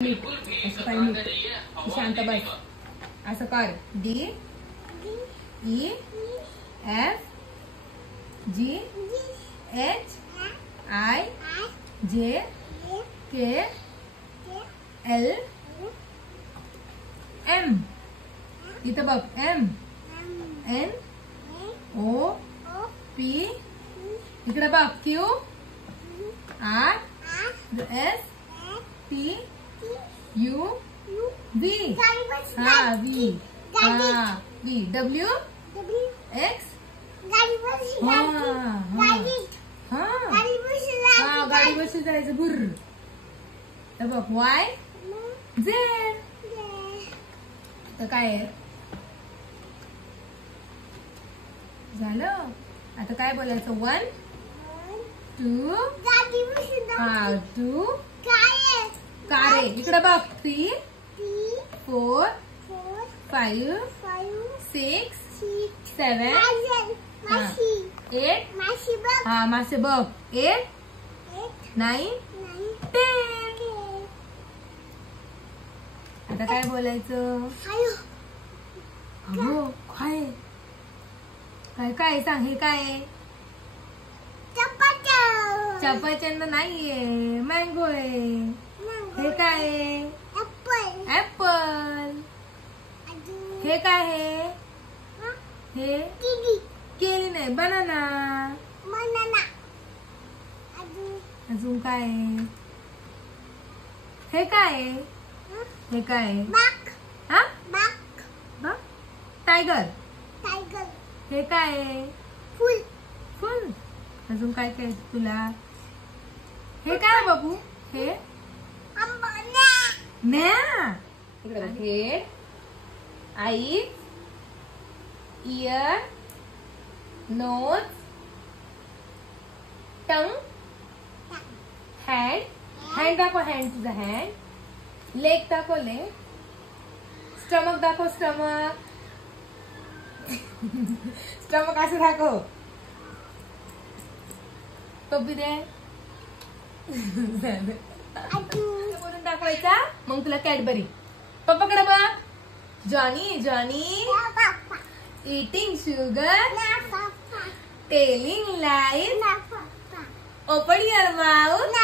असं काय मीठ शांत बस असं कर D E F G H I J K L M इथं बघ M N O P इकडे बघ Q R S T U V हाँ V हाँ V W X हाँ हाँ हाँ गाडी बसून जायचं बुर्र तर बघ Y Z तर काय आहे झालं आता काय बोलायचं 1 2 हाँ 2 कारे इकडे बघ 3 4 5 6 7 हाँ 8 हाँ मासे बघ 8 9 10 आता काय बोलायचं अगो काय काय काय सांग हे काय चपाचंद नाहीये मँगो आहे हे काय ऍपल हे काय आहे हे केळी नाही बनाना अजून काय हे काय हे काय हा टायगर हे काय फुल अजून काय काय तुला हे काय बाबू हे हेड आई इयर नोज टंग हँड दाखव हँड तुझा हँड लेग दाखव लेग स्टमक दाखव स्टमक स्टमक असं दाखव टोपी दे बोलून दाखवायचा मग तुला कॅडबरी पप्पाकडे बघ Johnny Johnny eating sugar telling life open your mouth